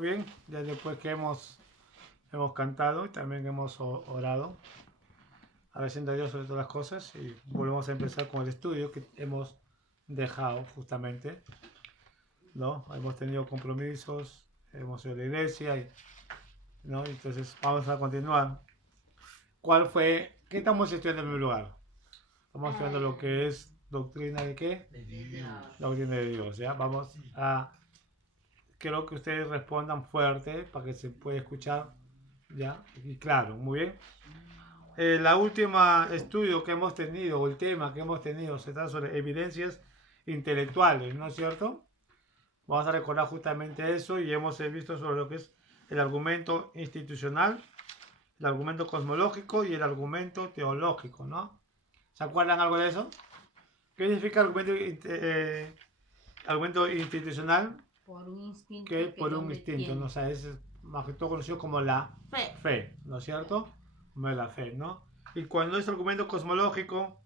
Muy bien, ya después que hemos cantado y también hemos orado, agradeciendo a Dios sobre todas las cosas, y volvemos a empezar con el estudio que hemos dejado justamente, ¿no? Hemos tenido compromisos, hemos ido a la iglesia, ¿no? Entonces vamos a continuar. ¿Qué estamos estudiando en primer lugar? Estamos estudiando lo que es doctrina de qué? De Dios. Doctrina de Dios, ¿ya? Quiero que ustedes respondan fuerte para que se pueda escuchar, ¿ya? Y claro, muy bien. La última estudio que hemos tenido, o el tema que hemos tenido, se trata sobre evidencias intelectuales, ¿no es cierto? Vamos a recordar justamente eso y hemos visto sobre lo que es el argumento institucional, el argumento cosmológico y el argumento teológico, ¿no? ¿Se acuerdan algo de eso? ¿Qué significa argumento institucional? Por un instinto Que que por el un hombre instinto, tiene. ¿no? O sea, es más que todo conocido como la fe, ¿no es cierto? Como la fe, ¿no? Y cuando es argumento cosmológico,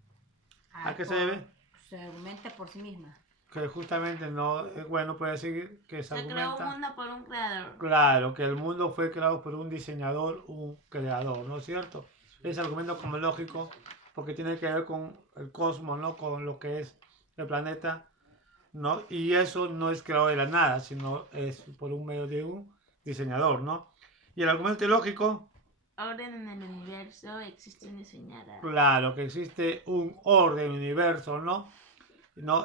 ¿a qué se debe? Se argumenta por sí misma. Que justamente no, bueno, puede decir que se Se creó un argumenta. mundo por un creador. Claro, que el mundo fue creado por un diseñador, un creador, ¿no es cierto? Es argumento cosmológico porque tiene que ver con el cosmos, ¿no? Con lo que es el planeta, ¿no? Y eso no es creado de la nada, sino es por un medio de un diseñador, ¿no? Y el argumento teológico, Orden en el universo, existe un diseñador. claro, que existe un orden universo, ¿no?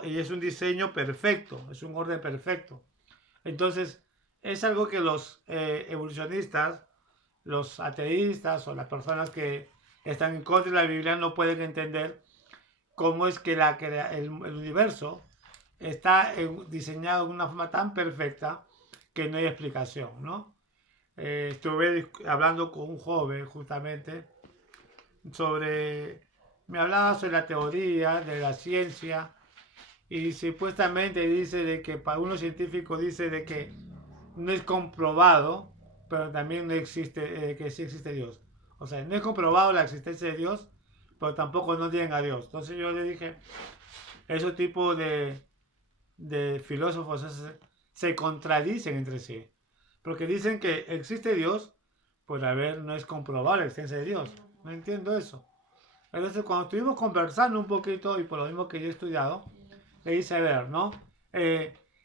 Y es un diseño perfecto, es un orden perfecto. Entonces, es algo que los evolucionistas, los ateístas o las personas que están en contra de la Biblia no pueden entender cómo es que el universo está diseñado de una forma tan perfecta que no hay explicación, ¿no? Estuve hablando con un joven justamente me hablaba sobre la teoría de la ciencia y supuestamente dice de que para unos científicos dice de que no es comprobado, pero también no existe, que sí existe Dios. O sea, no es comprobado la existencia de Dios, pero tampoco no tienen a Dios. Entonces yo le dije, esos tipos de filósofos se contradicen entre sí. Porque dicen que existe Dios, pues a ver, no es comprobado la existencia de Dios. No entiendo eso. Entonces, cuando estuvimos conversando un poquito, y por lo mismo que yo he estudiado, le hice ver, ¿no?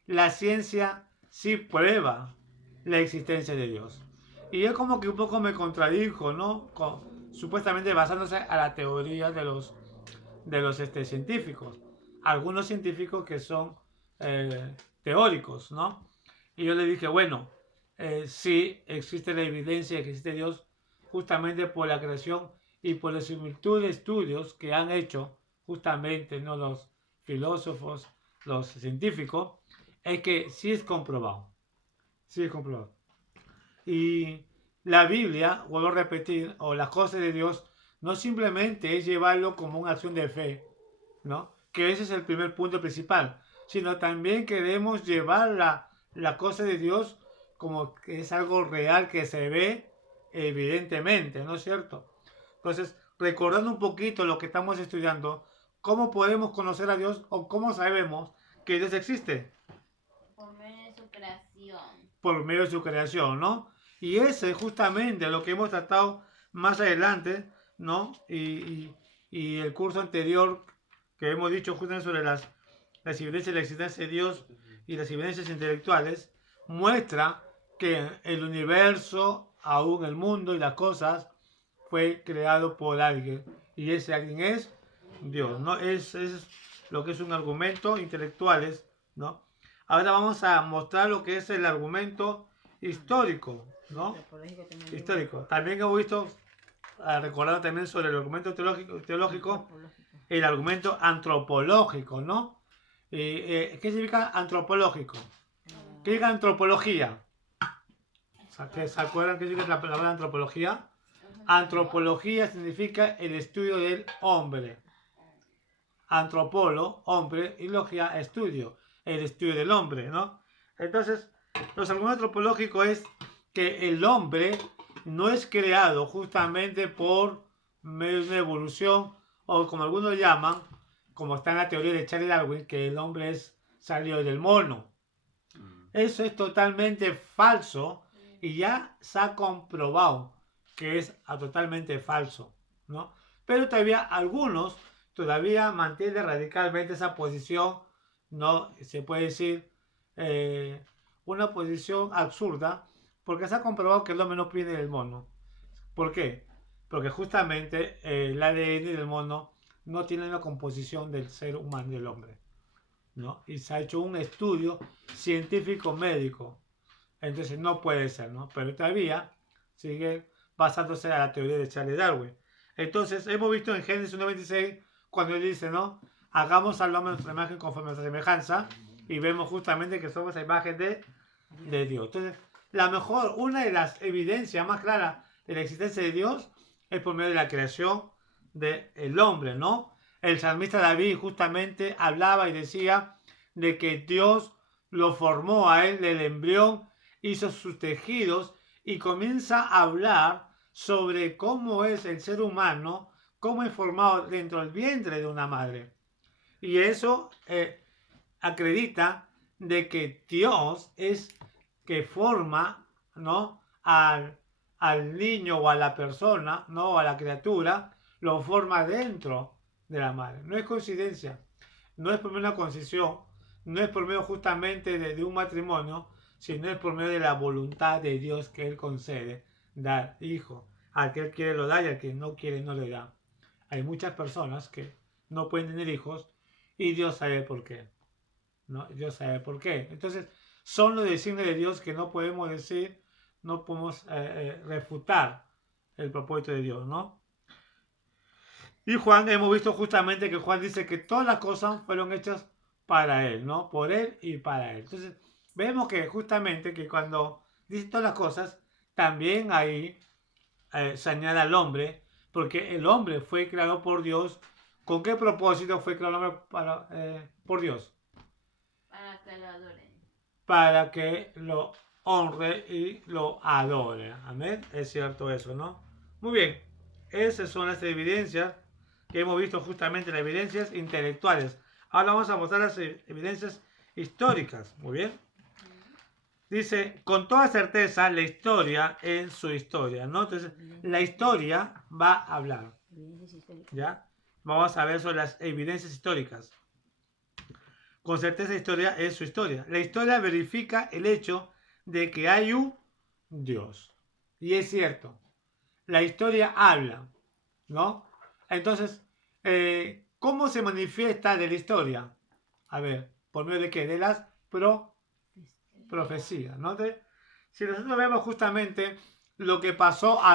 La ciencia sí prueba la existencia de Dios. Y él como que un poco me contradijo, ¿no? Supuestamente basándose a la teoría de los científicos. Algunos científicos que son teóricos, ¿no? Y yo le dije, bueno, sí existe la evidencia de que existe Dios justamente por la creación y por la similitud de estudios que han hecho justamente, ¿no? Los filósofos, los científicos, es que sí es comprobado. Sí es comprobado. Y la Biblia, vuelvo a repetir, o las cosas de Dios, no simplemente es llevarlo como una acción de fe, ¿no? Que ese es el primer punto principal, sino también queremos llevar la cosa de Dios como que es algo real que se ve evidentemente, ¿no es cierto? Entonces, recordando un poquito lo que estamos estudiando, ¿cómo podemos conocer a Dios o cómo sabemos que Dios existe? Por medio de su creación. Por medio de su creación, ¿no? Y ese es justamente lo que hemos tratado más adelante, ¿no? Y el curso anterior que hemos dicho justamente sobre las evidencias de la existencia de Dios y las evidencias intelectuales, muestra que el universo, aún el mundo y las cosas, fue creado por alguien. Y ese alguien es Dios, ¿no? Es lo que es un argumento intelectuales, ¿no? Ahora vamos a mostrar lo que es el argumento histórico, ¿no? Histórico. También hemos visto, recordando también sobre el argumento teológico, el argumento antropológico, ¿no? ¿Qué significa antropológico? ¿Qué significa antropología? ¿Se acuerdan qué significa la palabra antropología? Antropología significa el estudio del hombre. Antropolo, hombre, y logia, estudio, el estudio del hombre, ¿no? Entonces, los argumentos antropológicos es que el hombre no es creado justamente por medio de una evolución, o como algunos llaman, como está en la teoría de Charles Darwin, que el hombre salió del mono. Eso es totalmente falso y ya se ha comprobado que es totalmente falso, ¿no? Pero todavía algunos todavía mantienen radicalmente esa posición, ¿no? Se puede decir una posición absurda, porque se ha comprobado que el hombre no viene del mono. ¿Por qué? Porque justamente el ADN del mono no tiene la composición del ser humano, del hombre, ¿no? Y se ha hecho un estudio científico médico. Entonces no puede ser, ¿no? Pero todavía sigue basándose en la teoría de Charles Darwin. Entonces hemos visto en Génesis 1.26 cuando él dice, ¿no? Hagamos al hombre nuestra imagen conforme a nuestra semejanza, y vemos justamente que somos la imagen de Dios. Entonces, una de las evidencias más claras de la existencia de Dios es por medio de la creación del hombre, ¿no? El salmista David justamente hablaba y decía de que Dios lo formó a él del embrión, hizo sus tejidos y comienza a hablar sobre cómo es el ser humano, cómo es formado dentro del vientre de una madre. Y eso acredita de que Dios es que forma, ¿no? al niño o a la persona, ¿no? O a la criatura, lo forma dentro de la madre. No es coincidencia, no es por medio de una concesión, no es por medio justamente de un matrimonio, sino es por medio de la voluntad de Dios que Él concede dar hijo. Al que Él quiere lo da y al que no quiere no le da. Hay muchas personas que no pueden tener hijos y Dios sabe por qué, ¿no? Dios sabe por qué. Entonces, son los designios de Dios que no podemos decir, no podemos refutar el propósito de Dios, ¿no? Y Juan, hemos visto justamente que Juan dice que todas las cosas fueron hechas para Él, ¿no? Por Él y para Él. Entonces, vemos que justamente que cuando dice todas las cosas, también ahí se añade al hombre, porque el hombre fue creado por Dios. ¿Con qué propósito fue creado el hombre por Dios? Para que lo adoren. Para que lo honre y lo adore. Amén. Es cierto eso, ¿no? Muy bien. Esas son las evidencias que hemos visto, justamente las evidencias intelectuales. Ahora vamos a mostrar las evidencias históricas. Muy bien. Dice, con toda certeza, la historia en su historia, ¿no? Entonces, la historia va a hablar, ¿ya? Vamos a ver sobre las evidencias históricas. Con certeza, la historia es su historia. La historia verifica el hecho de que hay un Dios. Y es cierto, la historia habla, ¿no? Entonces, ¿cómo se manifiesta de la historia? A ver, ¿por medio de qué? De las profecías, ¿no? Si nosotros vemos justamente lo que pasó a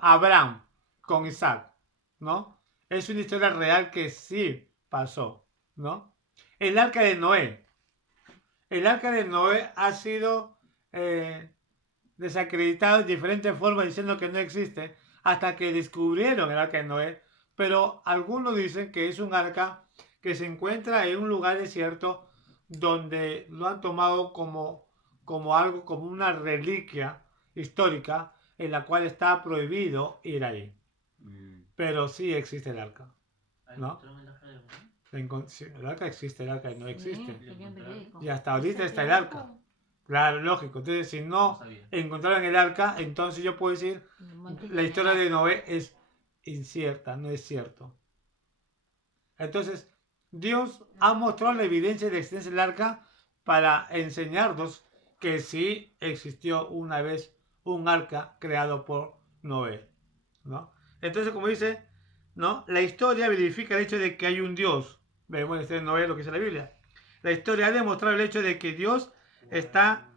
Abraham con Isaac, ¿no? Es una historia real que sí pasó, ¿no? El arca de Noé. El arca de Noé ha sido desacreditado en diferentes formas diciendo que no existe hasta que descubrieron el arca de Noé, pero algunos dicen que es un arca que se encuentra en un lugar desierto donde lo han tomado como algo, como una reliquia histórica en la cual está prohibido ir ahí. Pero sí existe el arca, ¿no? El arca existe, el arca no existe. Y hasta ahorita está el arca. Claro, lógico. Entonces, si no encontraron el arca, entonces yo puedo decir la historia de Noé es incierta, no es cierto. Entonces, Dios ha mostrado la evidencia de la existencia del arca para enseñarnos que sí existió una vez un arca creado por Noé, ¿no? Entonces, como dice, ¿no? La historia verifica el hecho de que hay un Dios. Vemos en este Noé lo que dice la Biblia. La historia ha demostrado el hecho de que Dios está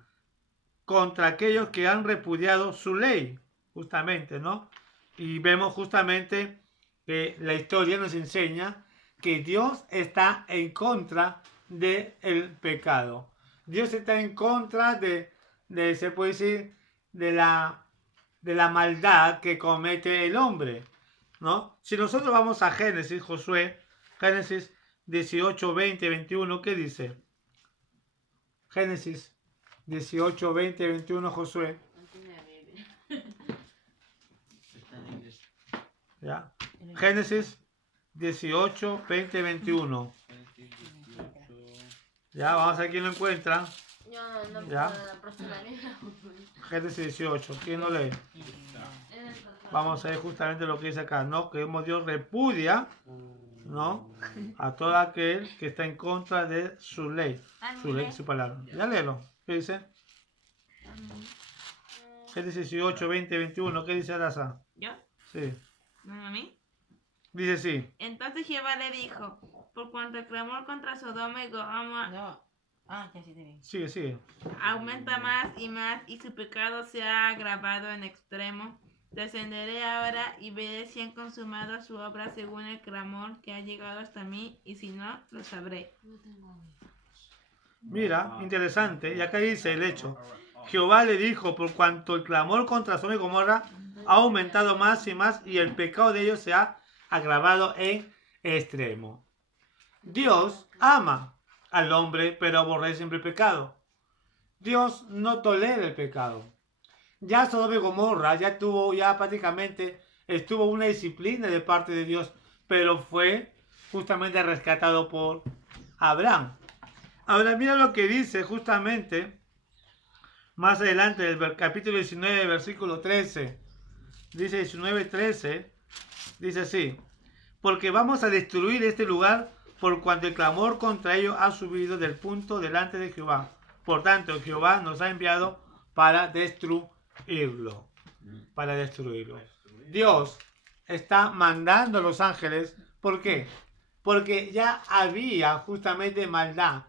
contra aquellos que han repudiado su ley, justamente, ¿no? Y vemos justamente que la historia nos enseña que Dios está en contra del pecado. Dios está en contra se puede decir, de la maldad que comete el hombre, ¿no? Si nosotros vamos a Génesis, Josué, Génesis 18, 20, 21, ¿qué dice? Génesis 18, 20, 21, Josué. ¿Ya? Génesis 18, 20, 21. Ya, vamos a ver quién lo encuentra. Yo no Ya. puedo la próxima vez. Génesis 18. ¿Quién lo lee? Vamos a ver justamente lo que dice acá, ¿no? Que como Dios repudia, ¿no? A todo aquel que está en contra de su ley, su palabra. Ya léelo. ¿Qué dice? Génesis 18, 20, 21. ¿Qué dice Arasa? ¿Yo? Sí. ¿No a mí? Dice sí. Entonces Jehová le dijo, por cuanto el clamor contra Sodoma y Gomorra No. Ah, ya sí te vi. Sigue, sigue. aumenta más y su pecado se ha agravado en extremo, descenderé ahora y veré si han consumado su obra según el clamor que ha llegado hasta mí, y si no, lo sabré. Mira, interesante. Y acá dice el hecho. Jehová le dijo, por cuanto el clamor contra Sodoma y Gomorra ha aumentado más y más, y el pecado de ellos se ha agravado en extremo. Dios ama al hombre, pero aborrece siempre el pecado. Dios no tolera el pecado. Ya Sodoma y Gomorra ya prácticamente estuvo una disciplina de parte de Dios, pero fue justamente rescatado por Abraham. Ahora mira lo que dice justamente más adelante del capítulo 19, versículo 13. Dice 19, 13. Dice así: porque vamos a destruir este lugar por cuanto el clamor contra ellos ha subido del punto delante de Jehová. Por tanto, Jehová nos ha enviado para destruirlo. Para destruirlo. Dios está mandando a los ángeles. ¿Por qué? Porque ya había justamente maldad.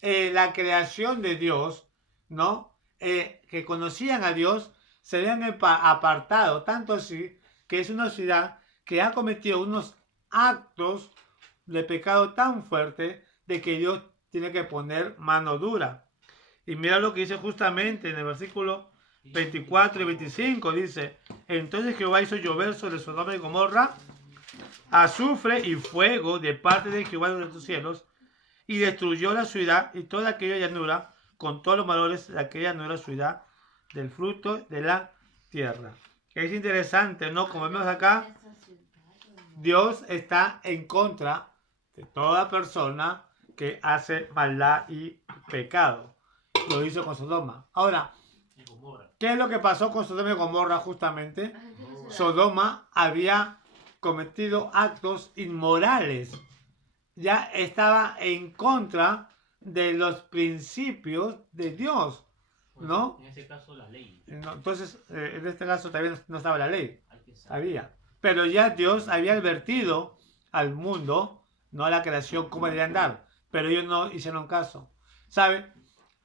La creación de Dios, ¿no? Que conocían a Dios, se habían apartado, tanto así que es una ciudad que ha cometido unos actos de pecado tan fuerte de que Dios tiene que poner mano dura. Y mira lo que dice justamente en el versículo 24 y 25, dice: entonces Jehová hizo llover sobre Sodoma y Gomorra azufre y fuego de parte de Jehová de los cielos, y destruyó la ciudad y toda aquella llanura con todos los valores de aquella nueva ciudad del fruto de la tierra. Es interesante, ¿no? Como vemos acá, Dios está en contra de toda persona que hace maldad y pecado. Lo hizo con Sodoma. Ahora, ¿qué es lo que pasó con Sodoma y Gomorra justamente? Sodoma había cometido actos inmorales. Ya estaba en contra de los principios de Dios, ¿no? En ese caso, la ley. Entonces, en este caso también no estaba la ley. Había. Pero ya Dios había advertido al mundo, no a la creación, cómo debían andar. Pero ellos no hicieron caso. ¿Sabe?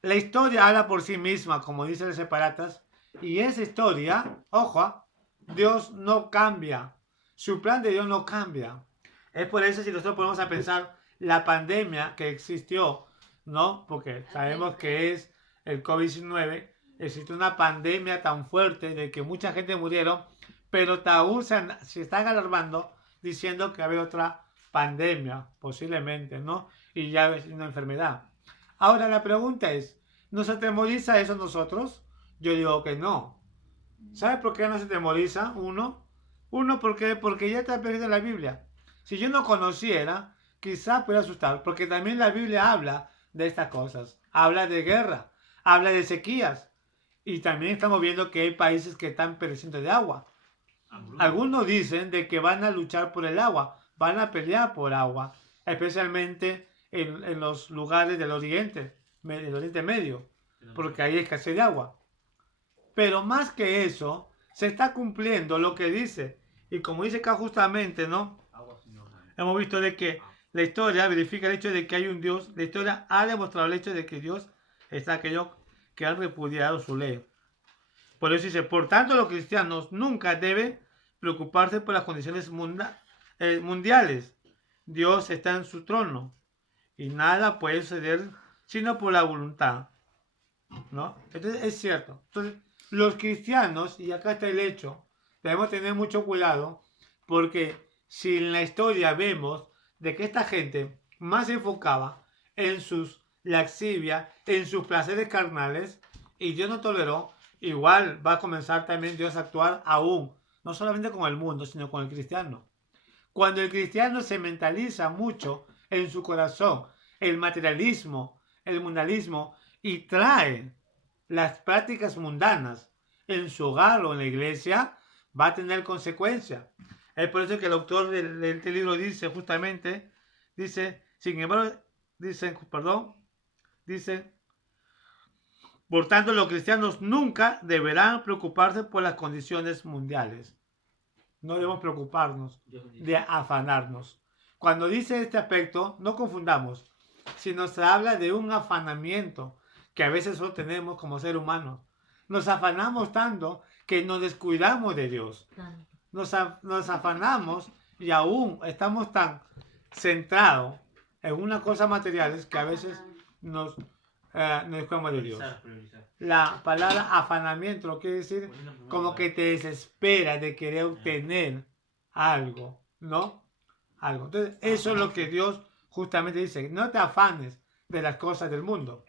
La historia habla por sí misma, como dicen los separatas. Y esa historia, ojo, Dios no cambia. Su plan de Dios no cambia. Es por eso si nosotros ponemos a pensar la pandemia que existió, ¿no? Porque sabemos que es el COVID-19. Existe una pandemia tan fuerte de que mucha gente murieron, pero aún se están alarmando diciendo que va a haber otra pandemia, posiblemente, ¿no? Y ya es una enfermedad. Ahora la pregunta es, ¿nos atemoriza eso a nosotros? Yo digo que no. ¿Sabe por qué no se atemoriza uno? Porque ya está perdido en la Biblia. Si yo no conociera, quizás pueda asustar, porque también la Biblia habla de estas cosas. Habla de guerra, habla de sequías. Y también estamos viendo que hay países que están pereciendo de agua. Algunos dicen de que van a luchar por el agua, van a pelear por agua, especialmente en los lugares del Oriente Medio, porque hay escasez de agua. Pero más que eso, se está cumpliendo lo que dice. Y como dice acá justamente, ¿no? Hemos visto de que la historia verifica el hecho de que hay un Dios. La historia ha demostrado el hecho de que Dios es aquello que han repudiado su ley. Por eso dice, por tanto los cristianos nunca deben preocuparse por las condiciones mundiales. Dios está en su trono y nada puede suceder sino por la voluntad, ¿no? Entonces es cierto. Entonces los cristianos, y acá está el hecho, debemos tener mucho cuidado porque si en la historia vemos de que esta gente más se enfocaba en sus laxivias, en sus placeres carnales, y Dios no toleró, igual va a comenzar también Dios a actuar aún, no solamente con el mundo, sino con el cristiano. Cuando el cristiano se mentaliza mucho en su corazón el materialismo, el mundanismo y trae las prácticas mundanas en su hogar o en la iglesia, va a tener consecuencias. Es por eso que el autor de este libro dice justamente, sin embargo, dice, por tanto, los cristianos nunca deberán preocuparse por las condiciones mundiales. No debemos preocuparnos de afanarnos. Cuando dice este aspecto, no confundamos, sino se habla de un afanamiento que a veces solo tenemos como ser humanos. Nos afanamos tanto que nos descuidamos de Dios. Nos afanamos y aún estamos tan centrados en una cosa materiales que a veces nos descuidamos de Dios. La palabra afanamiento lo quiere decir como que te desespera de querer obtener algo, ¿no? Algo. Entonces, eso es lo que Dios justamente dice. No te afanes de las cosas del mundo.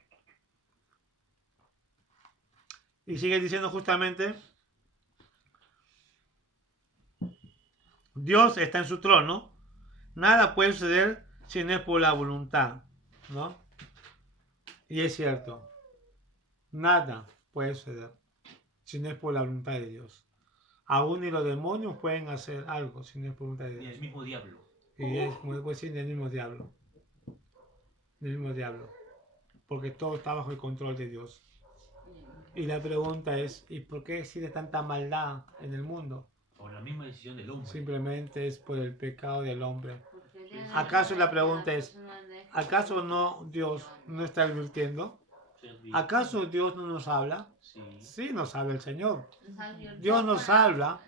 Y sigue diciendo justamente, Dios está en su trono, nada puede suceder si no es por la voluntad, ¿no? Y es cierto, nada puede suceder si no es por la voluntad de Dios. Aún ni los demonios pueden hacer algo si no es por voluntad de Dios. Ni el mismo diablo. Y es, como puede decir, el mismo diablo. El mismo diablo. Porque todo está bajo el control de Dios. Y la pregunta es, ¿y por qué existe tanta maldad en el mundo? Por la misma decisión del hombre. Simplemente es por el pecado del hombre. ¿Acaso la pregunta es, ¿acaso no Dios no está advirtiendo? ¿Acaso Dios no nos habla? Sí. Sí, nos habla el Señor. Dios nos habla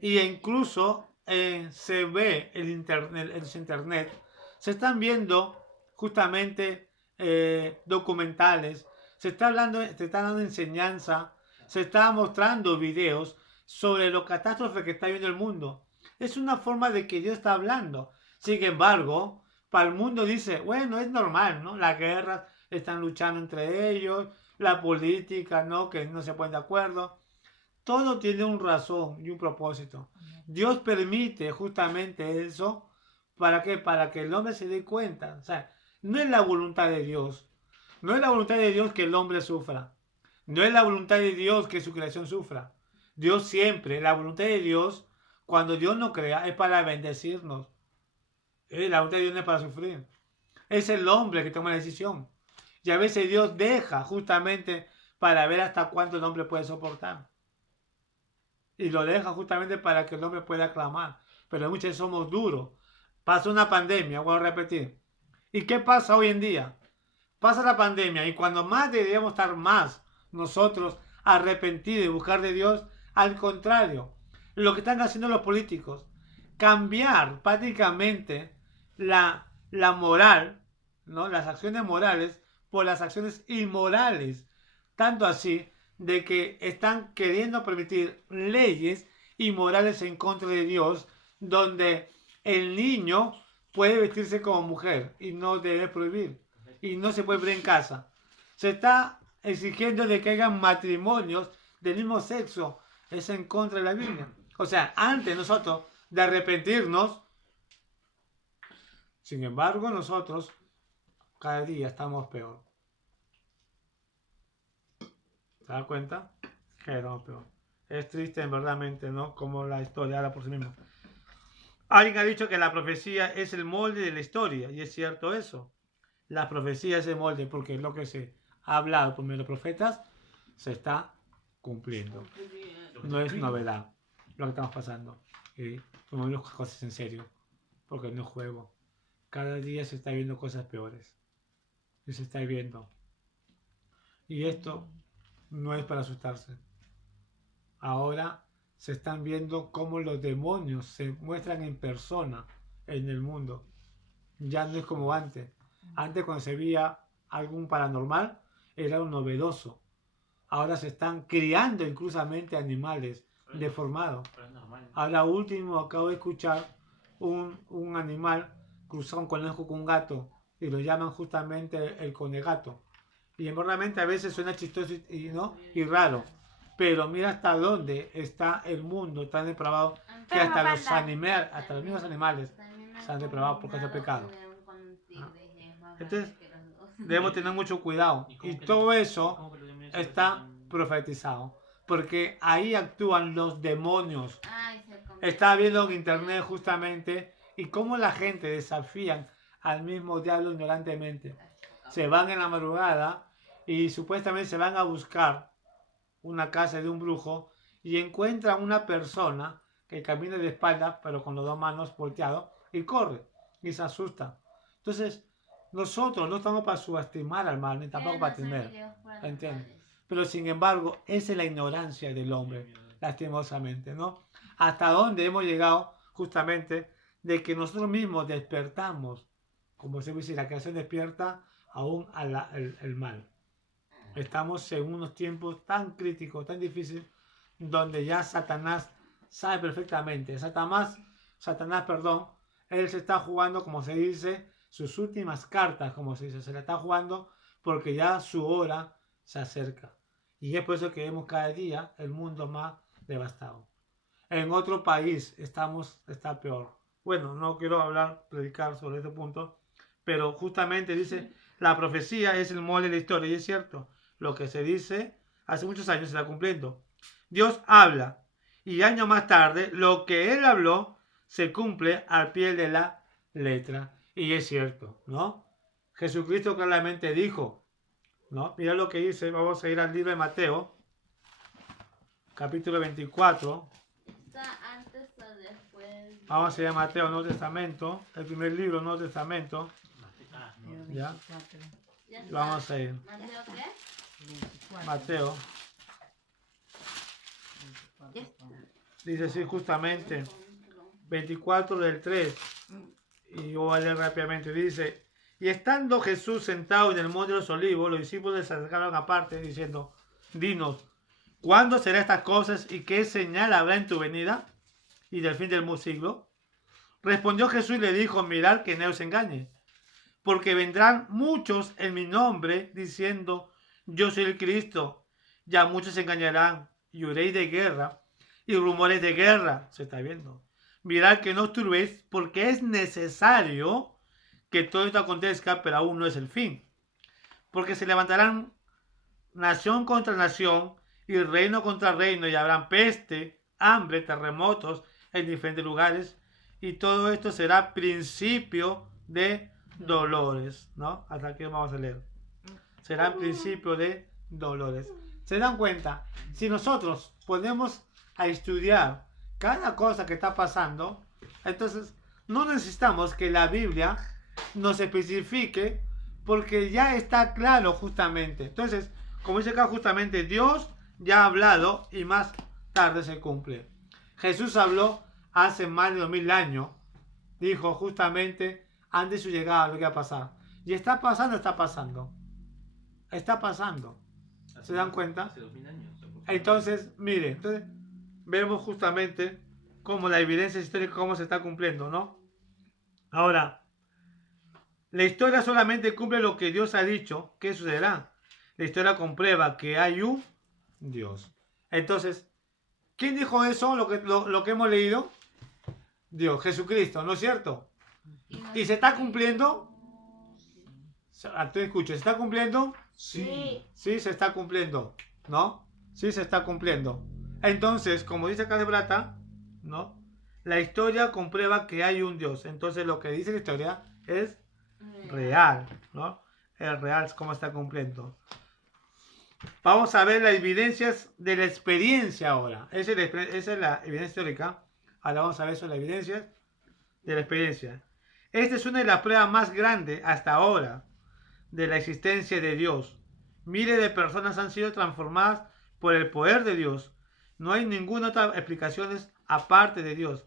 y incluso se ve en internet, se están viendo justamente documentales, se está dando enseñanza, se está mostrando videos sobre lo catástrofe que está viendo el mundo. Es una forma de que Dios está hablando. Sin embargo, para el mundo dice, bueno, es normal, ¿no? Las guerras están luchando entre ellos, la política, ¿no? Que no se ponen de acuerdo. Todo tiene una razón y un propósito. Dios permite justamente eso. ¿Para qué? Para que el hombre se dé cuenta. O sea, no es la voluntad de Dios. No es la voluntad de Dios que el hombre sufra. No es la voluntad de Dios que su creación sufra. Dios siempre, la voluntad de Dios, cuando Dios no crea, es para bendecirnos. La voluntad de Dios no es para sufrir. Es el hombre que toma la decisión. Y a veces Dios deja justamente para ver hasta cuánto el hombre puede soportar. Y lo deja justamente para que el hombre pueda clamar. Pero muchos somos duros. Pasa una pandemia, voy a repetir. ¿Y qué pasa hoy en día? Pasa la pandemia y cuando más deberíamos estar más nosotros arrepentidos y buscar de Dios, al contrario, lo que están haciendo los políticos, cambiar prácticamente la moral, ¿no? Las acciones morales por las acciones inmorales. Tanto así de que están queriendo permitir leyes inmorales en contra de Dios, donde el niño puede vestirse como mujer y no debe prohibir. Y no se puede ver en casa. Se está exigiendo de que hagan matrimonios del mismo sexo. Es en contra de la Biblia. O sea, antes nosotros de arrepentirnos, sin embargo, nosotros cada día estamos peor. ¿Se da cuenta? Que estamos peor. Es triste, en verdad, ¿no? Como la historia habla por sí misma. Alguien ha dicho que la profecía es el molde de la historia. Y es cierto eso. La profecía es el molde porque lo que se ha hablado por medio de los profetas se está cumpliendo. No es novedad lo que estamos pasando. Y tomamos las cosas en serio. Porque no es juego. Cada día se está viendo cosas peores. Y se está viendo. Y esto no es para asustarse. Ahora se están viendo cómo los demonios se muestran en persona en el mundo. Ya no es como antes. Antes cuando se veía algún paranormal era un novedoso. Ahora se están criando inclusamente animales deformados. Ahora último acabo de escuchar un animal cruzar un conejo con un gato y lo llaman justamente el conegato. Y realmente a veces suena chistoso y raro. Pero mira hasta dónde está el mundo tan depravado que hasta los mismos animales se han depravado por causa del pecado. Entonces, Debemos tener mucho cuidado. ¿Y cómo Y que todo los- eso cómo que los demonios está se presentan? profetizado. Porque ahí actúan los demonios. Ay, se convierte. Estaba viendo en internet justamente y cómo la gente desafían al mismo diablo ignorantemente. Se van en la madrugada y supuestamente se van a buscar una casa de un brujo y encuentran una persona que camina de espaldas pero con las dos manos volteadas y corre y se asusta. Entonces, nosotros no estamos para subestimar al mal ni tampoco para temer. ¿Entiendes? Pero sin embargo, esa es la ignorancia del hombre, lastimosamente, ¿no? Hasta dónde hemos llegado justamente de que nosotros mismos despertamos, como se dice, la creación despierta aún el mal. Estamos en unos tiempos tan críticos, tan difíciles, donde ya Satanás sabe perfectamente. Satanás, perdón, él se está jugando, como se dice, sus últimas cartas, como se dice, se la está jugando porque ya su hora se acerca. Y es por eso que vemos cada día el mundo más devastado. En otro país está peor. Bueno, no quiero predicar sobre este punto, pero justamente dice, la profecía es el molde de la historia, y es cierto, lo que se dice hace muchos años se está cumpliendo. Dios habla, y años más tarde, lo que Él habló se cumple al pie de la letra, y es cierto, ¿no? Jesucristo claramente dijo, ¿no? Mira lo que dice, vamos a ir al libro de Mateo, capítulo 24. ¿Está antes o después? Vamos a ir a Mateo, Nuevo Testamento, el primer libro, Nuevo Testamento. Ah, no. Ya. 24, Ya está. Vamos a ir. ¿Mateo qué? 24. Mateo, 24. dice así justamente, 24 del 3. Y yo voy a leer rápidamente. Dice, y estando Jesús sentado en el monte de los olivos, los discípulos se acercaron aparte diciendo, dinos, ¿cuándo serán estas cosas y qué señal habrá en tu venida y del fin del siglo? Respondió Jesús y le dijo, mirad que no os engañe, porque vendrán muchos en mi nombre diciendo, yo soy el Cristo, ya muchos se engañarán y oiréis de guerra y rumores de guerra, se está viendo. Mirad que no os turbéis, porque es necesario que todo esto acontezca, pero aún no es el fin. Porque se levantarán nación contra nación y reino contra reino, y habrán peste, hambre, terremotos en diferentes lugares, y todo esto será principio de dolores, ¿no? Hasta aquí vamos a leer. Será principio de dolores. ¿Se dan cuenta? Si nosotros ponemos a estudiar cada cosa que está pasando, entonces no necesitamos que la Biblia nos especifique, porque ya está claro justamente. Entonces, como dice acá justamente, Dios ya ha hablado y más tarde se cumple. Jesús habló hace más de 2000 años, dijo justamente antes de su llegada lo que iba a pasar. Y está pasando, está pasando. Está pasando. ¿Se dan cuenta? Hace 2000 años. aproximadamente. Entonces, mire, vemos justamente cómo la evidencia histórica, cómo se está cumpliendo, ¿no? Ahora, la historia solamente cumple lo que Dios ha dicho. ¿Qué sucederá? La historia comprueba que hay un Dios. Entonces, ¿quién dijo eso? Lo que hemos leído. Dios, Jesucristo, ¿no es cierto? ¿Y se está cumpliendo? Te escucho, ¿se está cumpliendo? Sí. Sí, se está cumpliendo, ¿no? Sí, se está cumpliendo. Entonces, como dice acá de plata, ¿no? La historia comprueba que hay un Dios. Entonces, lo que dice la historia es real, ¿no? Es real, es como está cumpliendo. Vamos a ver las evidencias de la experiencia ahora. Esa es la evidencia histórica. Ahora vamos a ver sobre las evidencias de la experiencia. Esta es una de las pruebas más grandes hasta ahora de la existencia de Dios. Miles de personas han sido transformadas por el poder de Dios. No hay ninguna otra explicación aparte de Dios.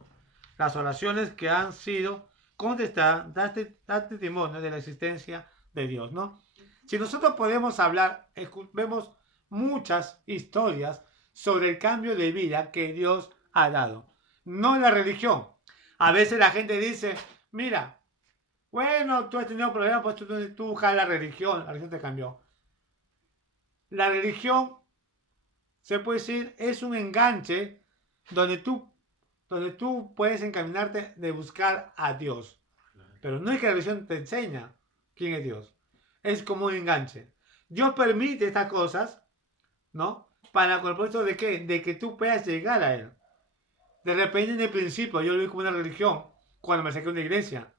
Las oraciones que han sido contestadas dan testimonio de la existencia de Dios, ¿no? Si nosotros podemos hablar, vemos muchas historias sobre el cambio de vida que Dios ha dado. No la religión. A veces la gente dice, mira, bueno, tú has tenido problemas, pues tú buscas la religión te cambió. La religión, se puede decir, es un enganche donde tú puedes encaminarte de buscar a Dios. Pero no es que la religión te enseña quién es Dios. es como un enganche. Dios permite estas cosas, ¿no? Para con el propósito de qué? De que tú puedas llegar a Él. De repente, en el principio, yo lo vi como una religión cuando me saqué de una iglesia.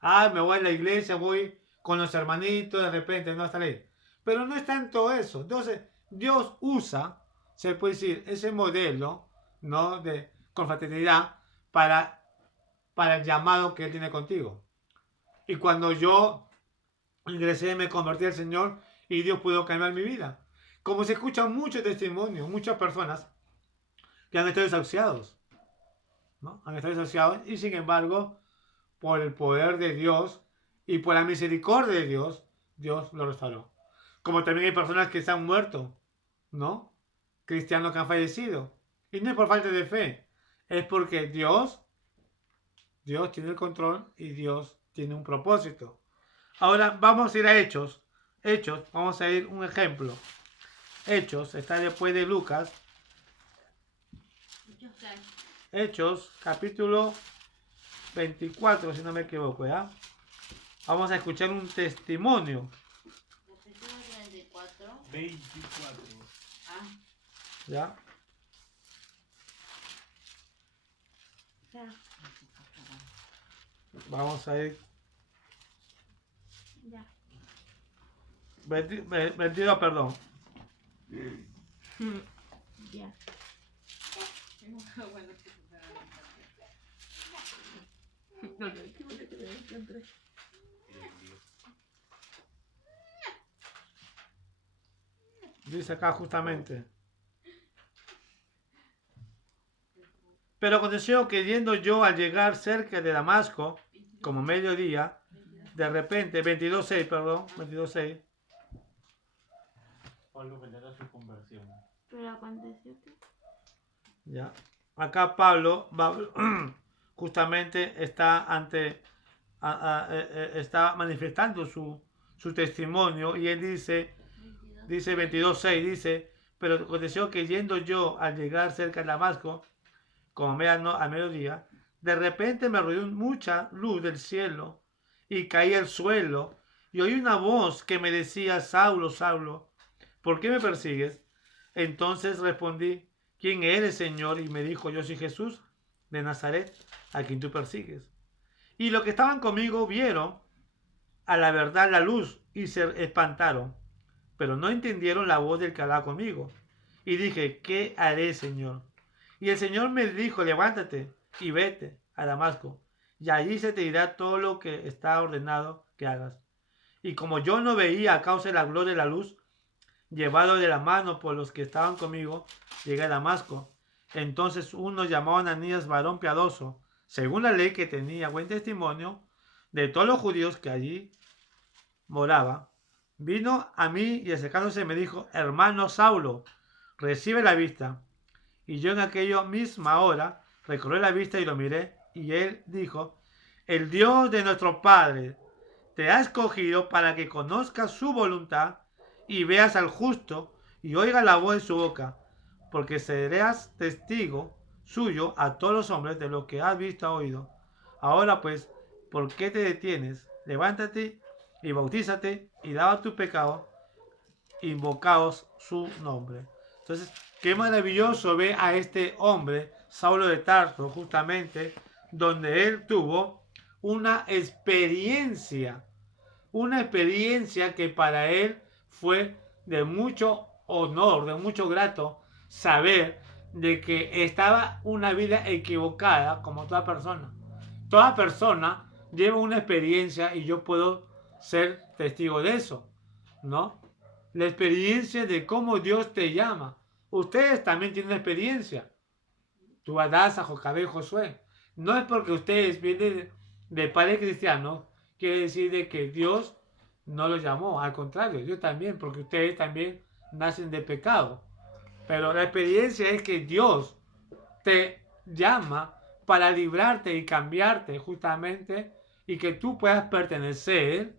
Ah, me voy a la iglesia, voy con los hermanitos, de repente, no está ahí. Pero no es tanto eso. Entonces, Dios usa, se puede decir, ese modelo, ¿no? De confraternidad para el llamado que Él tiene contigo. Y cuando yo ingresé, me convertí al Señor y Dios pudo cambiar mi vida. Como se escuchan muchos testimonios, muchas personas que han estado desahuciados, ¿no? Han estado desahuciados y sin embargo, por el poder de Dios y por la misericordia de Dios, Dios lo restauró. Como también hay personas que se han muerto, ¿no? Cristianos que han fallecido. Y no es por falta de fe, es porque Dios tiene el control y Dios tiene un propósito. Ahora vamos a ir a Hechos. Hechos, vamos a ir un ejemplo. Hechos, está después de Lucas. Hechos, capítulo 24, si no me equivoco, ¿ya? Vamos a escuchar un testimonio. Capítulo 34. 24. Ah, ¿Ya? Ya, Vamos a ir. ya. 22, perdón. Ya. No, no, qué bueno que me encontré. Dice acá justamente. Pero aconteció que yendo yo al llegar cerca de Damasco, como mediodía, de repente, 22:6, perdón, 22:6. Pablo vendrá su conversión. Pero aconteció que... Ya. Acá Pablo justamente está está manifestando su testimonio y él dice 22:6, dice, pero aconteció que yendo yo al llegar cerca de Damasco, como a mediodía, de repente me rodeó mucha luz del cielo y caí al suelo y oí una voz que me decía, Saulo, Saulo, ¿por qué me persigues? Entonces respondí, ¿quién eres, Señor? Y me dijo, yo soy Jesús de Nazaret, a quien tú persigues. Y los que estaban conmigo vieron a la verdad la luz y se espantaron, pero no entendieron la voz del que hablaba conmigo. Y dije, ¿qué haré, Señor? Y el Señor me dijo, levántate y vete a Damasco, y allí se te dirá todo lo que está ordenado que hagas. Y como yo no veía a causa de la gloria de la luz, llevado de la mano por los que estaban conmigo, llegué a Damasco. Entonces uno llamado Ananías, varón piadoso, según la ley que tenía buen testimonio de todos los judíos que allí moraba, vino a mí y acercándose me dijo, hermano Saulo, recibe la vista. Y yo en aquella misma hora recobré la vista y lo miré, y él dijo, el Dios de nuestro Padre te ha escogido para que conozcas su voluntad y veas al justo y oiga la voz de su boca, porque serás testigo suyo a todos los hombres de lo que has visto y oído. Ahora pues, ¿por qué te detienes? Levántate y bautízate y lava tu pecado, invocaos su nombre. Entonces, qué maravilloso ver a este hombre, Saulo de Tarso, justamente, donde él tuvo una experiencia que para él fue de mucho honor, de mucho grato, saber de que estaba una vida equivocada como toda persona. Toda persona lleva una experiencia y yo puedo ser testigo de eso, ¿no? La experiencia de cómo Dios te llama. Ustedes también tienen experiencia. Tú, Adasa, Jocabé, Josué. No es porque ustedes vienen de padres cristianos, quiere decir de que Dios no los llamó. Al contrario, Dios también, porque ustedes también nacen de pecado. Pero la experiencia es que Dios te llama para librarte y cambiarte justamente y que tú puedas pertenecer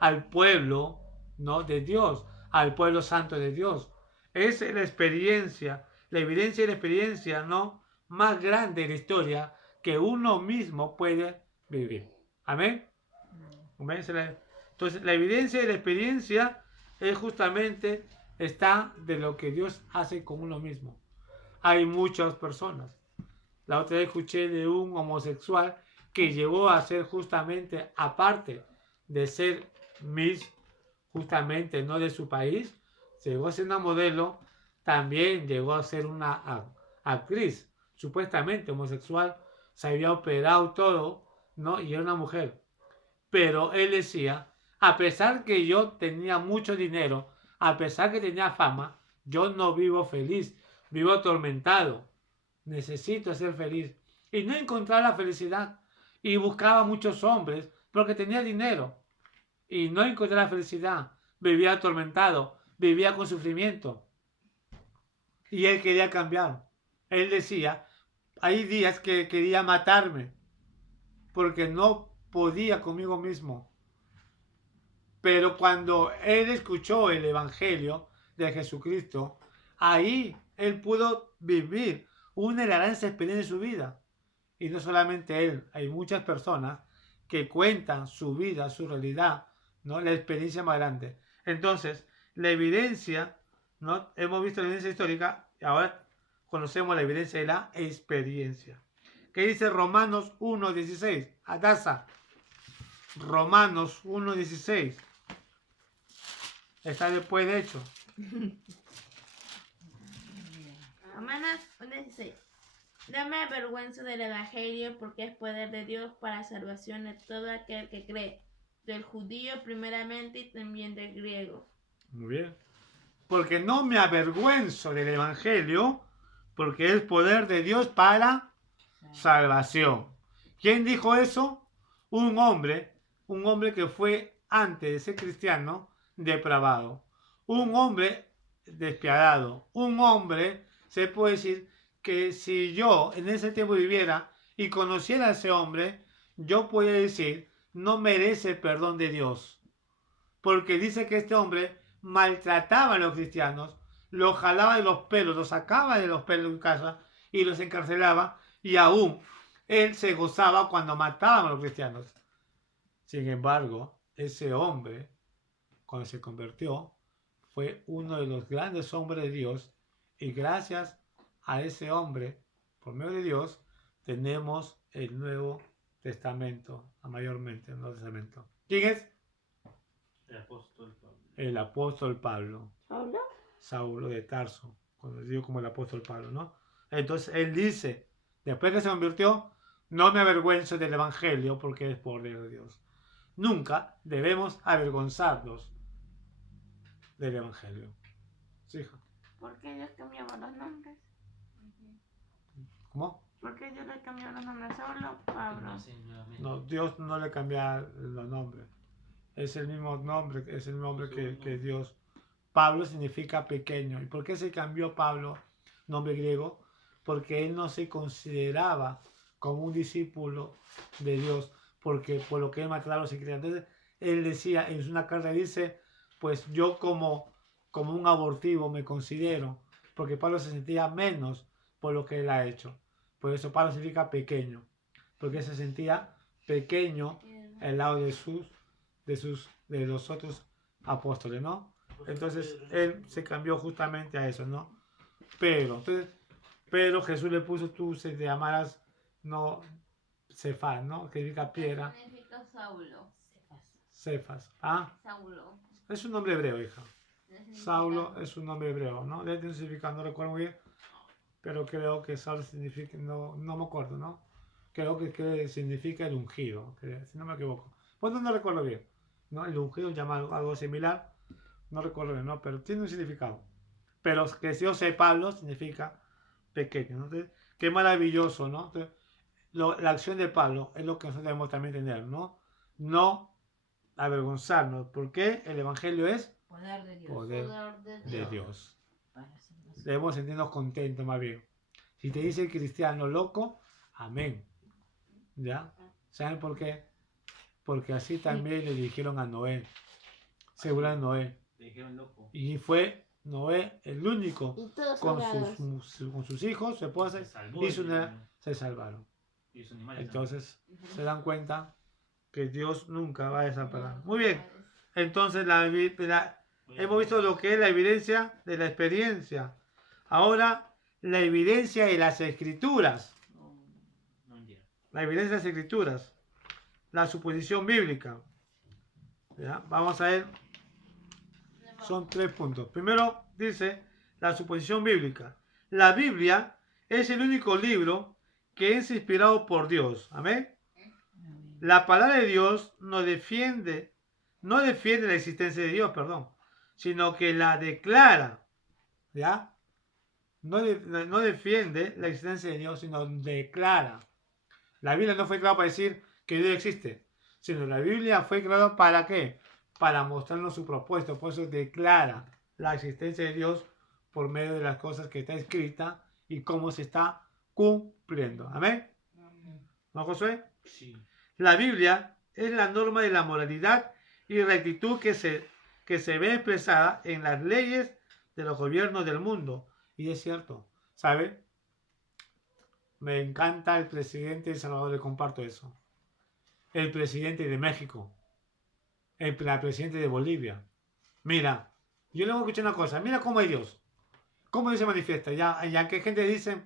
al pueblo, ¿no?, de Dios, al pueblo santo de Dios. Es la experiencia, la evidencia y la experiencia, ¿no?, más grande de la historia que uno mismo puede vivir. Amén. Amén. Entonces, la evidencia y la experiencia es justamente está de lo que Dios hace con uno mismo. Hay muchas personas. La otra vez escuché de un homosexual que llegó a ser justamente, aparte de ser Miss, justamente no de su país, llegó a ser una modelo, también llegó a ser una actriz, supuestamente homosexual, se había operado todo, ¿no? Y era una mujer. Pero él decía, a pesar que yo tenía mucho dinero, a pesar que tenía fama, yo no vivo feliz, vivo atormentado. Necesito ser feliz. Y no encontraba la felicidad. Y buscaba muchos hombres porque tenía dinero. Y no encontraba la felicidad. Vivía atormentado, vivía con sufrimiento. Y él quería cambiar. Él decía, hay días que quería matarme porque no podía conmigo mismo. Pero cuando él escuchó el Evangelio de Jesucristo, ahí él pudo vivir una gran experiencia de su vida. Y no solamente él, hay muchas personas que cuentan su vida, su realidad, ¿no? La experiencia más grande. Entonces, la evidencia, ¿no? Hemos visto la evidencia histórica, y ahora conocemos la evidencia de la experiencia. ¿Qué dice Romanos 1:16? Adasa. Romanos 1:16. Está después de hecho. Romanos 1:16. No me avergüenzo del Evangelio porque es poder de Dios para salvación de todo aquel que cree, del judío primeramente y también del griego. Muy bien. Porque no me avergüenzo del Evangelio porque es poder de Dios para salvación. ¿Quién dijo eso? Un hombre que fue antes de ser cristiano, depravado. Un hombre despiadado. Un hombre, se puede decir, que si yo en ese tiempo viviera y conociera a ese hombre, yo podría decir, no merece el perdón de Dios. Porque dice que este hombre maltrataba a los cristianos, los jalaba de los pelos, los sacaba de los pelos de casa y los encarcelaba, y aún él se gozaba cuando mataban a los cristianos. Sin embargo, ese hombre, cuando se convirtió, fue uno de los grandes hombres de Dios, y gracias a ese hombre, por medio de Dios, tenemos el Nuevo Testamento, mayormente el Nuevo Testamento. ¿Quién es? El apóstol Pablo. El apóstol Pablo. ¿Saulo? Saulo de Tarso, cuando digo como el apóstol Pablo, ¿no? Entonces él dice, después que se convirtió, no me avergüenzo del Evangelio porque es poder de Dios. Nunca debemos avergonzarnos del Evangelio. ¿Sí, hija? ¿Por qué Dios cambiaba los nombres? ¿Cómo? ¿Por qué Dios le cambió los nombres? Saulo, Pablo. Nace nuevamente. No, Dios no le cambia los nombres. Es el mismo nombre, es el mismo nombre que Dios. Pablo significa pequeño. ¿Y por qué se cambió Pablo, nombre griego? Porque él no se consideraba como un discípulo de Dios, porque por lo que él mataba a los cristianos. Entonces, él decía, en una carta dice, pues yo como un abortivo me considero, porque Pablo se sentía menos por lo que él ha hecho. Por eso Pablo significa pequeño, porque se sentía pequeño al lado de los otros apóstoles, ¿no? Entonces él se cambió justamente a eso, ¿no? Pero Jesús le puso, tú se te llamarás, no, Cefas, ¿no? Que significa piedra. ¿Qué significa Saulo? Cefas. ¿Ah? Saulo. Es un nombre hebreo, hija. ¿Qué significa? Saulo es un nombre hebreo, ¿no? De este significado no recuerdo muy bien, pero creo que Saulo significa, no me acuerdo, ¿no? Creo que significa el ungido, si no me equivoco. Pues no recuerdo bien, ¿no? El ungido llama algo similar, no recuerdo bien, ¿no? Pero tiene un significado. Pero que si yo sé Pablo significa pequeño, ¿no? Entonces, qué maravilloso, ¿no? Entonces, la acción de Pablo es lo que nosotros debemos también tener, ¿no? No avergonzarnos, porque el Evangelio es Poder de Dios. poder Poder de Dios. Para salvación. Debemos sentirnos contentos más bien. Si te dice el cristiano loco, amén. ¿Ya? ¿Saben por qué? Porque así también le dijeron a Noé. Se burlaron de Noé. Le dijeron loco. Y fue Noé el único Y todos con salvados. con sus hijos, su esposa, Se salvó. y se salvaron. Y sus animales Entonces se dan cuenta que Dios nunca va a desamparar. Muy bien. entonces hemos visto lo que es la evidencia de la experiencia. Ahora, la evidencia de las escrituras. No entiendo. La evidencia de las escrituras. La suposición bíblica. ¿Ya? Vamos a ver. Son 3 puntos. Primero dice la suposición bíblica. La Biblia es el único libro que es inspirado por Dios. Amén. La palabra de Dios no defiende la existencia de Dios, perdón, sino que la declara. ¿Ya? No defiende la existencia de Dios, sino declara. La Biblia no fue creada para decir que Dios existe, sino la Biblia fue creada ¿para qué? Para mostrarnos su propósito. Por eso declara la existencia de Dios por medio de las cosas que está escrita y cómo se está cumpliendo. ¿Amén? ¿No, Josué? Sí. La Biblia es la norma de la moralidad y rectitud que se ve expresada en las leyes de los gobiernos del mundo. Y es cierto, ¿sabe? Me encanta el presidente de El Salvador, le comparto eso. El presidente de México. La presidente de Bolivia. Mira, yo le voy a escuchar una cosa. Mira cómo es Dios. Cómo Dios se manifiesta. Ya que gente dice,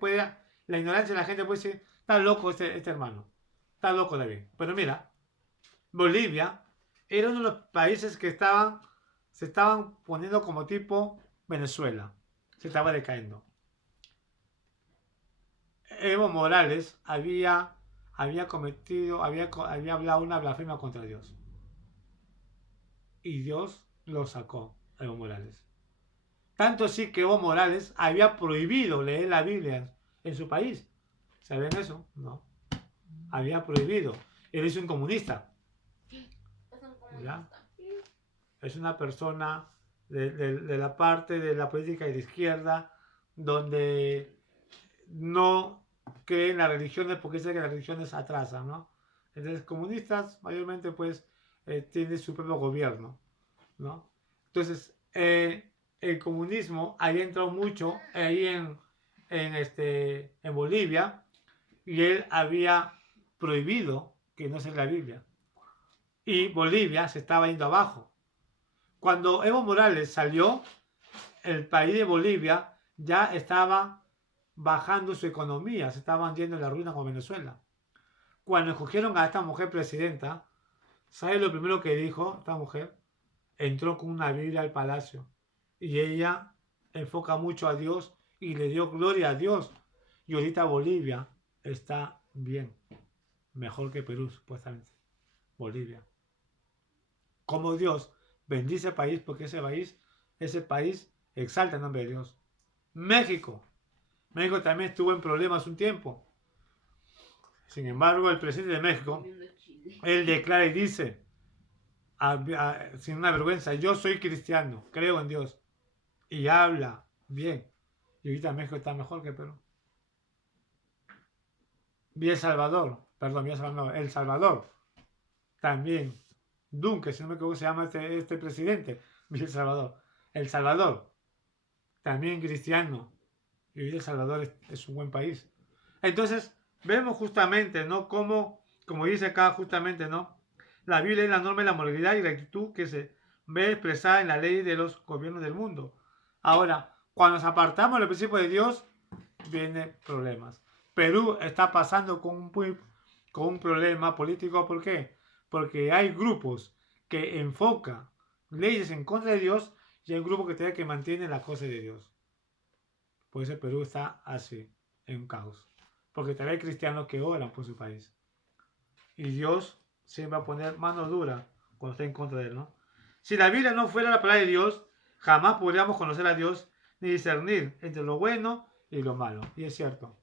la ignorancia de la gente puede decir, está loco este hermano. Está loco David. Pero mira, Bolivia era uno de los países que se estaban poniendo como tipo Venezuela. Se estaba decayendo. Evo Morales había hablado una blasfemia contra Dios. Y Dios lo sacó a Evo Morales. Tanto sí que Evo Morales había prohibido leer la Biblia en su país. ¿Saben eso? No. Había prohibido. Él es un comunista. ¿Ya? Es una persona de la parte de la política de la izquierda donde no creen las religiones porque dicen que las religiones atrasan, ¿no? Entonces, comunistas mayormente pues tienen su propio gobierno, ¿no? Entonces, el comunismo había entrado mucho ahí en Bolivia y él había prohibido que no se lea la Biblia. Y Bolivia se estaba yendo abajo. Cuando Evo Morales salió, el país de Bolivia ya estaba bajando su economía, se estaban yendo en la ruina con Venezuela. Cuando escogieron a esta mujer presidenta, ¿sabe lo primero que dijo esta mujer? Entró con una Biblia al palacio y ella enfoca mucho a Dios y le dio gloria a Dios. Y ahorita Bolivia está bien, mejor que Perú supuestamente. Bolivia. Como Dios bendice el país porque ese país exalta el nombre de Dios. México también estuvo en problemas un tiempo. Sin embargo, el presidente de México, él declara y dice, sin una vergüenza, yo soy cristiano, creo en Dios. Y habla bien. Y ahorita México está mejor que Perú. El Salvador también. Duque, si no me equivoco, se llama este presidente. El Salvador, también cristiano. Y El Salvador es un buen país. Entonces, vemos justamente, ¿no? Como dice acá justamente, ¿no? La Biblia es la norma de la moralidad y la actitud que se ve expresada en la ley de los gobiernos del mundo. Ahora, cuando nos apartamos del principio de Dios, vienen problemas. Perú está pasando con un problema político. ¿Por qué? Porque hay grupos que enfocan leyes en contra de Dios y hay grupos que mantienen las cosas de Dios. Por eso Perú está así, en un caos. Porque también hay cristianos que oran por su país. Y Dios siempre va a poner mano dura cuando está en contra de él, ¿no? Si la Biblia no fuera la palabra de Dios, jamás podríamos conocer a Dios ni discernir entre lo bueno y lo malo. Y es cierto.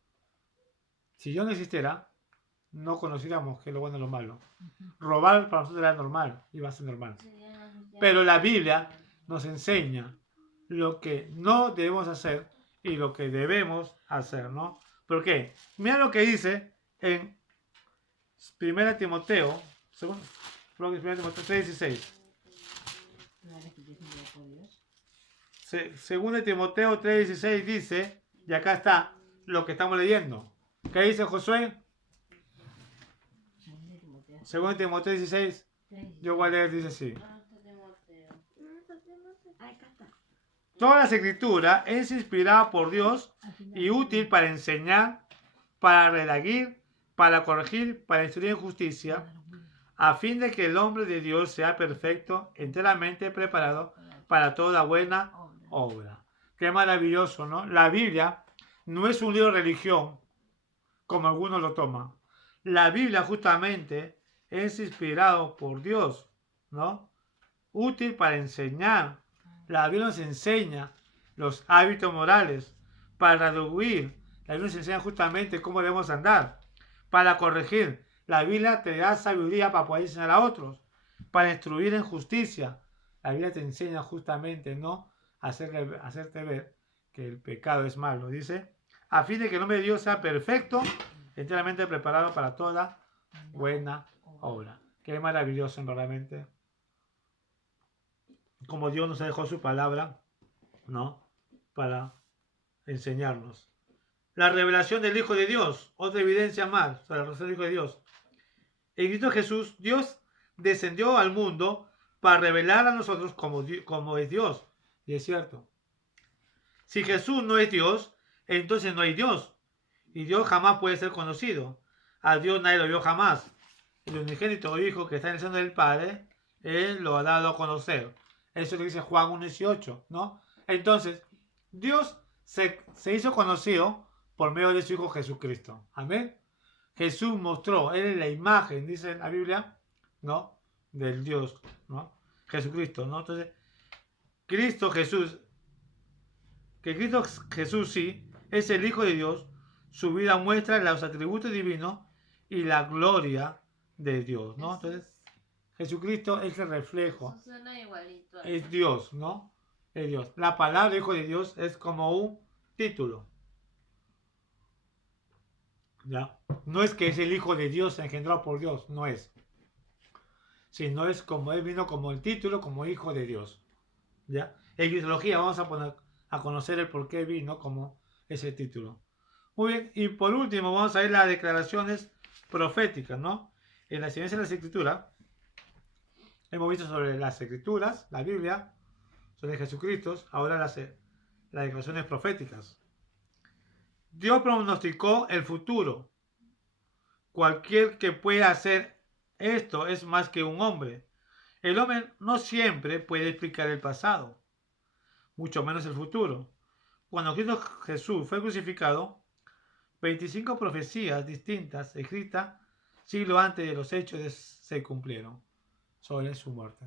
Si Dios no existiera, no conociéramos qué es lo bueno y lo malo. Robar para nosotros era normal y va a ser normal. Pero la Biblia nos enseña lo que no debemos hacer y lo que debemos hacer, ¿no? ¿Por qué? Mira lo que dice en 1 Timoteo 3:16. 2 Timoteo 3:16 dice, y acá está lo que estamos leyendo. ¿Qué dice Josué? 2 Timoteo 16, yo voy a leer, dice así. acá está. Toda la escritura es inspirada por Dios y útil para enseñar, para redarguir, para corregir, para instruir en justicia, a fin de que el hombre de Dios sea perfecto, enteramente preparado para toda buena obra. Qué maravilloso, ¿no? La Biblia no es un libro de religión, como algunos lo toman. La Biblia justamente es inspirado por Dios, ¿no? Útil para enseñar. La Biblia nos enseña los hábitos morales, para redarguir. La Biblia nos enseña justamente cómo debemos andar, para corregir. La Biblia te da sabiduría para poder enseñar a otros, para instruir en justicia. La Biblia te enseña justamente, ¿no? Hacerte ver que el pecado es malo, dice, a fin de que el hombre de Dios sea perfecto, enteramente preparado para toda buena obra. Qué maravilloso, verdaderamente. Como Dios nos dejó su palabra, ¿no? Para enseñarnos. La revelación del Hijo de Dios, otra evidencia más sobre la revelación del Hijo de Dios. En Cristo Jesús, Dios descendió al mundo para revelar a nosotros como es Dios. Y es cierto. Si Jesús no es Dios, entonces no hay Dios. Y Dios jamás puede ser conocido. A Dios nadie lo vio jamás. El unigénito Hijo que está en el seno del Padre, Él lo ha dado a conocer. Eso es lo que dice Juan 1:18, ¿no? Entonces, Dios se hizo conocido por medio de su Hijo Jesucristo. Amén. Jesús mostró, Él es la imagen, dice la Biblia, ¿no? Del Dios, ¿no? Jesucristo, ¿no? Entonces, Cristo Jesús sí es el Hijo de Dios, su vida muestra los atributos divinos y la gloria de Dios, ¿no? Entonces, Jesucristo es el reflejo, Eso suena igualito. es Dios, ¿no? Es Dios. La palabra Hijo de Dios es como un título. ¿Ya? No es que es el Hijo de Dios engendrado por Dios, no es. Sino es como Él vino como el título, como Hijo de Dios. ¿Ya? En cristología vamos a conocer el por qué vino como ese título. Muy bien, y por último vamos a ver las declaraciones proféticas, ¿no? En la ciencia de las Escrituras hemos visto sobre las Escrituras, la Biblia, sobre Jesucristo, ahora las declaraciones proféticas. Dios pronosticó el futuro. Cualquier que pueda hacer esto es más que un hombre. El hombre no siempre puede explicar el pasado, mucho menos el futuro. Cuando Cristo Jesús fue crucificado, 25 profecías distintas escritas siglo antes de los hechos se cumplieron sobre su muerte.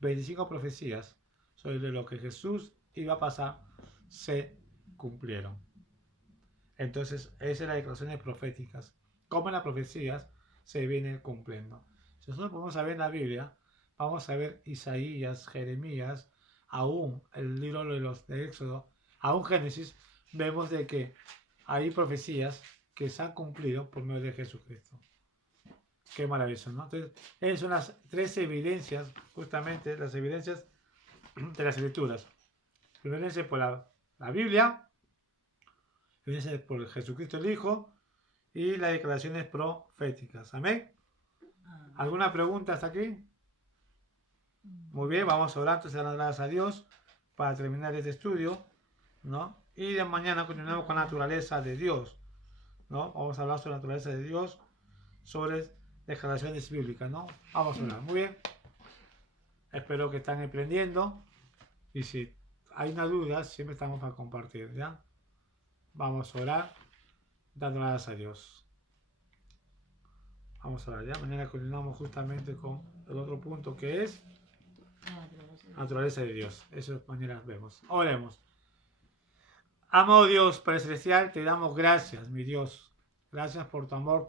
25 profecías sobre lo que Jesús iba a pasar se cumplieron. Entonces, esas son las declaraciones proféticas. Cómo las profecías se vienen cumpliendo. Si nosotros podemos ver en la Biblia, vamos a ver Isaías, Jeremías, aún el libro de Éxodo, aún Génesis, vemos de que hay profecías que se han cumplido por medio de Jesucristo. Qué maravilloso, ¿no? Entonces, esas son las tres evidencias, justamente las evidencias de las Escrituras. Primero evidencia por la Biblia, evidencia por Jesucristo el Hijo y las declaraciones proféticas. Amén. ¿Alguna pregunta hasta aquí? Muy bien, vamos a orar, entonces dar las gracias a Dios para terminar este estudio, ¿no? Y de mañana continuamos con la naturaleza de Dios, ¿no? Vamos a hablar sobre la naturaleza de Dios, sobre declaraciones bíblicas, ¿no? Vamos a orar. Muy bien. Espero que estén aprendiendo y si hay una duda, siempre estamos para compartir, ¿ya? Vamos a orar, dando gracias a Dios. Vamos a orar, ¿ya? Mañana continuamos justamente con el otro punto que es naturaleza de Dios. Eso mañana vemos. Oremos. Amado Dios Padre Celestial, te damos gracias, mi Dios. Gracias por tu amor.